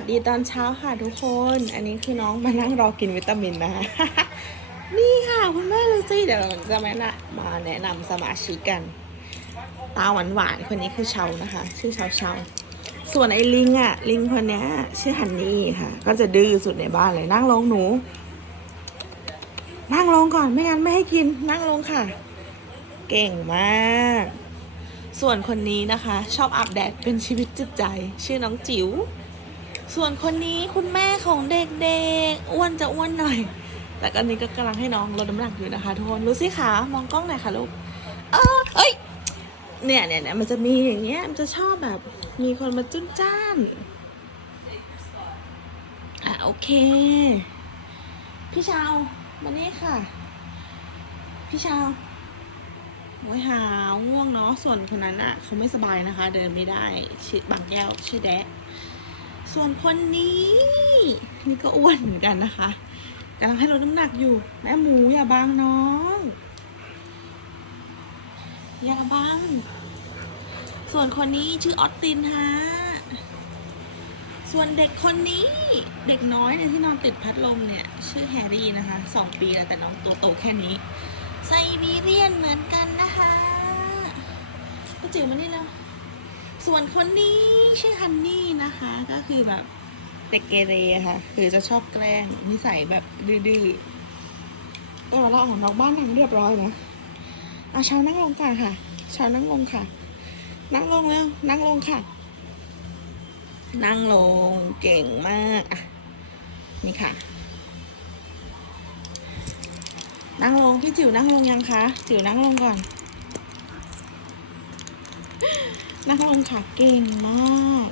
สดีตอนเช้าค่ะทุกคน อันนี้คือน้องมานั่งรอกินวิตามินนะคะ นี่ค่ะคุณแม่ลูซี่เดี๋ยวเราจะมาแนะมาแนะนำสมาชิกกัน ตาหวานหวานๆคนนี้คือเชานะคะ ชื่อเชาเชาส่วนไอ้ลิงอะลิงคนนี้ชื่อฮันนี่ค่ะ ก็จะดื้อสุดในบ้านเลยนั่งลงหนู นั่งลงก่อนไม่งั้นไม่ให้กินนั่งลงค่ะ เก่งมาก ส่วนคนนี้นะคะ ชอบอาบแดดเป็นชีวิตจิตใจ ชื่อน้องจิ๋ว ส่วนคนนี้คุณแม่ของเด็กๆ อ้วนจะอ้วนหน่อย แต่ก็นี้ก็กำลังให้น้องลดน้ำหนักอยู่นะคะทุกคนรู้สิคะมองกล้องหน่อยค่ะลูก เออเอ้ย เนี่ยเนี่ยเนี่ยมันจะมีอย่างเงี้ย มันจะชอบแบบมีคนมาจุ้นจ้าน อะโอเค พี่ชาวมานี่ค่ะ พี่ชาวโอ้ยหาวง่วงเนาะ ส่วนคนนั้นอะเขาไม่สบายนะคะ เดินไม่ได้ชื่อบางแก้วชื่อแดะ ส่วนคนนี้นี่ก็อ้วนเหมือนกันนะคะกำลังให้ลดน้ำหนักอยู่ แม่หมูอย่าบังน้อง อย่าบังส่วนคนนี้ชื่อออสตินฮะ ส่วนเด็กคนนี้เด็กน้อยเนี่ยที่นอนติดพัดลมเนี่ย ชื่อแฮร์รี่นะคะสองปีแล้วแต่น้องตัวโตแค่นี้ไซบีเรียนเหมือนกันนะคะก็จิ๋วมานี่แล้ว ส่วนคนนี้ชื่อฮันนี่นะคะ ก็คือแบบเด็กเกเรค่ะ คือจะชอบแกล้งนิสัยแบบดื้อๆแต่เวลาออกนอกบ้านนางเรียบร้อยนะเอาเช้านั่งลงก่อนค่ะเช้านั่งลงค่ะ นั่งลงแล้วนั่งลงค่ะ นั่งลงเก่งมากอะนี่ค่ะ นั่งลงพี่จิ๋วนั่งลงยังคะจิ๋วนั่งลงก่อน นั่งลงค่ะเก่งมาก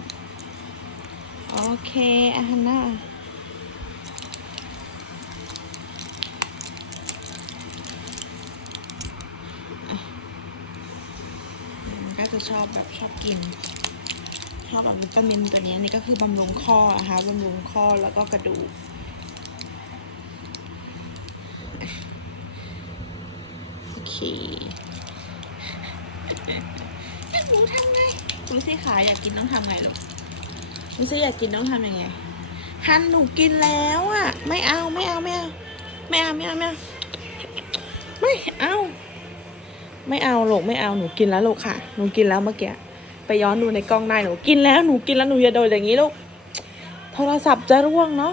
โอเคอาฮันน่าอะมันก็จะชอบแบบชอบกิน ชอบแบบวิตามินตัวนี้นี่ก็คือบำรุงข้อนะคะบำรุงข้อแล้วก็กระดูกโอเค หนูทำไงคุณซี่ขาอยากกินต้องทำไงลูกคุณซี่อยากกินต้องทำยังไงฮันหนูกินแล้วอะ ไม่เอาไม่เอาไม่เอาไม่เอาไม่เอาไม่เอาไม่เอา ไม่เอาลูกไม่เอาหนูกินแล้วลูกค่ะ หนูกินแล้วเมื่อกี้ไปย้อนดูในกล้องได้หนูกินแล้วหนูกินแล้วหนูอย่าโดนอย่างนี้ลูกโทรศัพท์จะร่วงเนาะ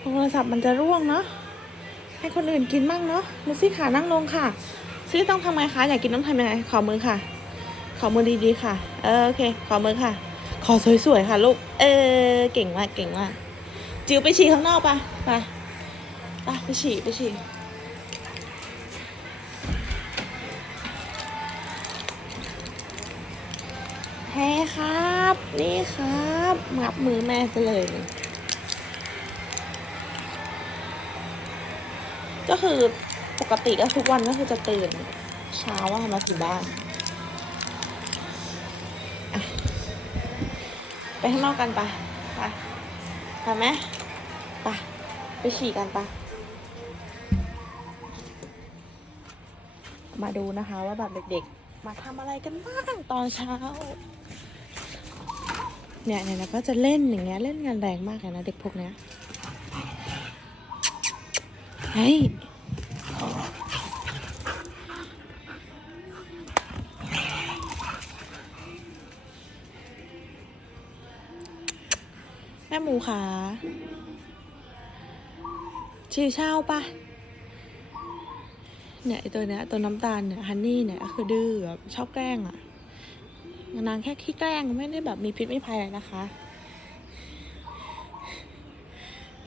โทรศัพท์มันจะร่วงเนาะให้คนอื่นกินบ้างเนาะมูซี่ขานั่งลงค่ะซี่ต้องทำไงคะอยากกินต้องทำยังไงขอมือค่ะ ขอมือดีๆค่ะ เออโอเค ขอมือค่ะ ขอสวยๆค่ะลูก เออ เก่งมาก เก่งมาก จิ๋วไปฉี่ข้างนอกปะไปไปไปฉี่ไปฉี่แฮ้ครับ นี่ครับมับมือแม่ซะเลย ก็คือปกติก็ทุกวันก็คือจะตื่น เช้าว่ามาถึงบ้าน ไปข้างนอกกันปะไปไปไหมไปไปฉี่กันปะมาดูนะคะว่าแบบเด็กๆ มาทำอะไรกันบ้างตอนเช้า เนี่ยเนี่ยก็จะเล่นอย่างเงี้ยเล่นงานแรงมากเลยนะเด็กพวกเนี้ยเฮ้ย แม่หมูขาชื่อเช่าปะเนี่ยไอตัวเนี้ยตัวน้ำตาลเนี่ยฮันนี่เนี่ยก็คือดื้อแบบชอบแกล้งอะนางแค่ขี้แกล้งไม่ได้แบบมีพิษไม่ภัยอะไรนะคะ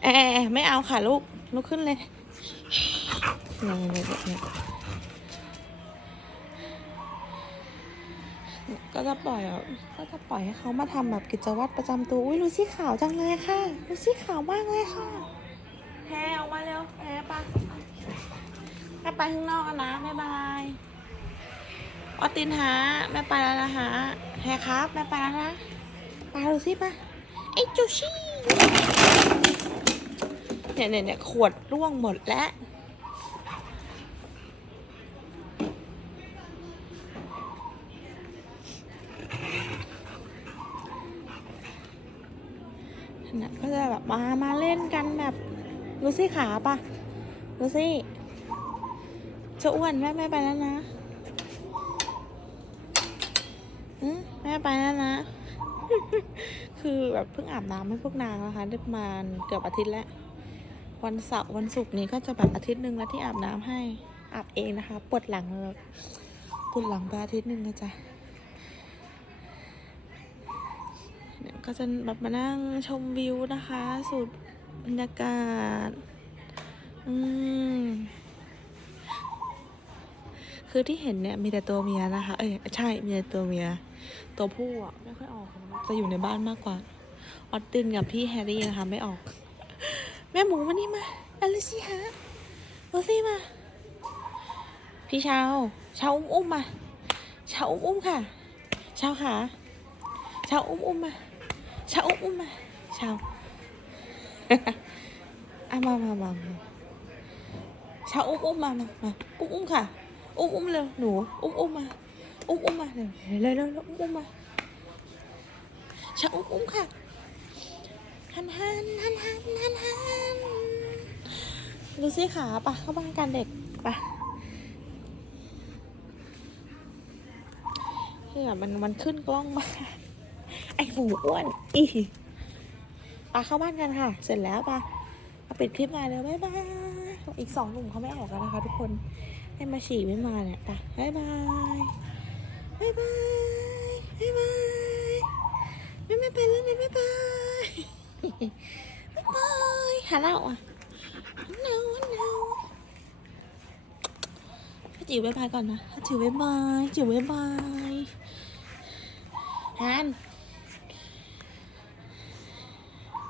แอะไม่เอาค่ะลูกลุกขึ้นเลยเนี่ยเนี่ยเนี่ย ก็จะปล่อยแบบก็จะปล่อยให้เขามาทำแบบกิจวัตรประจำตัว อุ้ยลูซี่ขาวจังเลยค่ะ ลูซี่ขาวมากเลยค่ะแพรออกมาเร็วแพรไปแม่ไปข้างนอกกันนะบ๊ายบายออตินฮะแม่ไปแล้วนะฮะแพรครับแม่ไปแล้วนะไปลูซี่ปะไอ้จูชี่เนี่ยเนี่ยเนี่ยขวดร่วงหมดแล้ว เนี่ยก็จะแบบมามาเล่นกันแบบลูซี่ขาปะลูซี่จะอ้วนแม่แม่ไปแล้วนะอืมแม่ไปแล้วนะ คือแบบเพิ่งอาบน้ำให้พวกนางนะคะได้ประมาณเกือบอาทิตย์แล้ว วันเสาร์วันศุกร์นี้ก็จะแบบอาทิตย์หนึ่งแล้วที่อาบน้ำให้อาบเองนะคะปวดหลังเลยปวดหลังไปอาทิตย์หนึ่งนะจ๊ะ เนี่ยก็จะแบบมานั่งชมวิวนะคะสูดบรรยากาศ อืม คือที่เห็นเนี่ยมีแต่ตัวเมียนะคะ เอ้ยใช่ มีแต่ตัวเมีย ตัวผู้อะไม่ค่อยออก จะอยู่ในบ้านมากกว่า ออตตินกับพี่แฮร์รี่นะคะ ไม่ออก แม่หมูมานี่มาอลิซี่ฮะโรซี่มา พี่เชาวชาวอุ้มอุ้มมาชาวอุ้มอุ้มค่ะชาวขาชาวอุ้มอุ้มมา ชาอุ้มอุ้มมาชาวอะมามามามาชาอุ้มอุ้มมามามาอุ้มอุ้มค่ะ อุ้มอุ้มเร็วหนู อุ้มอุ้มมา อุ้มอุ้มมาเร็วเร็วเร็วเร็วอุ้มอุ้มมาชาอุ้มอุ้มค่ะหันหันหันหันหันหันดูสิขาปะเข้าบ้านกันเด็กปะเนี่ยมันมันขึ้นกล้องมา ไอหมูอ้วนอีปาเข้าบ้านกันค่ะ เสร็จแล้วปะมาปิดคลิปงานเลยบ๊ายบายอีกสองหนุ่มเขาไม่ออกกันนะคะ ทุกคนให้มาฉี่ไม่มาเนี่ยจ้ะบ๊ายบายบ๊ายบายบ๊ายบายไม่ไม่ไปแล้วนะบ๊ายบายบ๊ายบายหาเราอะเนาเนาให้จิ๋วบ๊ายบายก่อนนะให้จิ๋วบ๊ายบายจิ๋วบ๊ายบายฮัน